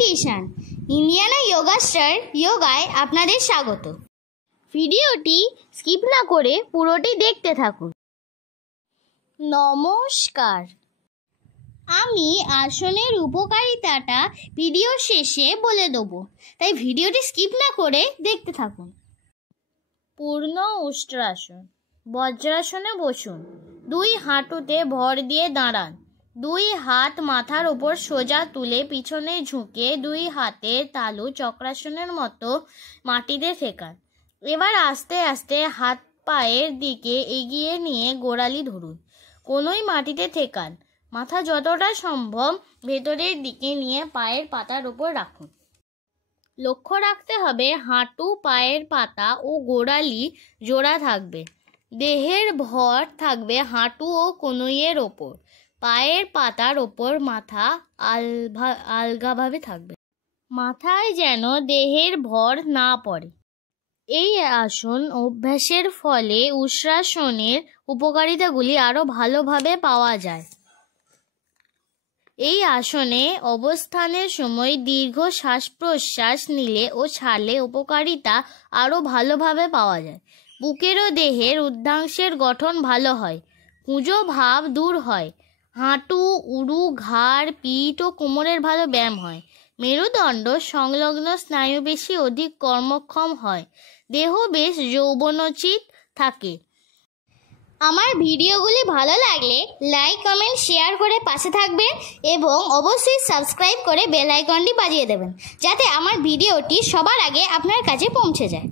Meditation Indiana yoga star যোগায় আপনাদের স্বাগত। ভিডিওটি স্কিপ না করে পুরোটি দেখতে থাকুন। নমস্কার, আমি আসনের উপকারিতাটা ভিডিও শেষে বলে দেবো, তাই ভিডিওটি স্কিপ না করে দেখতে থাকুন। পূর্ণ উষ্ট্রাসন। বজ্রাসনে বসুন। দুই হাঁটুতে ভর দিয়ে দাঁড়ান। দুই হাত মাথার উপর সোজা তুলে পিছনে ঝুঁকে দুই হাতের তালু চক্রাসনের মতো মাটিতে ঠেকান। এবার আস্তে আস্তে হাত পায়ের দিকে এগিয়ে নিয়ে গোড়ালি ধরুন। কোনোই মাটিতে ঠেকান। মাথা যতটা সম্ভব ভেতরের দিকে নিয়ে পায়ের পাতার উপর রাখুন। লক্ষ্য রাখতে হবে হাঁটু, পায়ের পাতা ও গোড়ালি জোড়া থাকবে। দেহের ভর থাকবে হাঁটু ও কনুইয়ের ওপর। পায়ের পাতার ওপর মাথা আলগাভাবে থাকবে। মাথায় যেন দেহের ভর না পড়ে। এই আসন অভ্যাসের ফলে উষ্ট্রাসনের উপকারিতাগুলি আরও ভালোভাবে পাওয়া যায়। এই আসনে অবস্থানের সময় দীর্ঘ শ্বাস প্রশ্বাস নিলে ও ছাড়লে উপকারিতা আরও ভালোভাবে পাওয়া যায়। বুকের ও দেহের ঊর্ধ্বাংশের গঠন ভালো হয়। কুঁজো ভাব দূর হয়। হাঁটু, উরু, ঘাড়, পিঠ ও কোমরের ভালো ব্যায়াম হয়। মেরুদণ্ড সংলগ্ন স্নায়ুপেশি অধিক কর্মক্ষম হয়। দেহ বেশ যৌবনোচিত থাকে। আমার ভিডিওগুলি ভালো লাগলে লাইক, কমেন্ট, শেয়ার করে পাশে থাকবেন এবং অবশ্যই সাবস্ক্রাইব করে বেল আইকনটি বাজিয়ে দেবেন, যাতে আমার ভিডিওটি সবার আগে আপনার কাছে পৌঁছে যায়।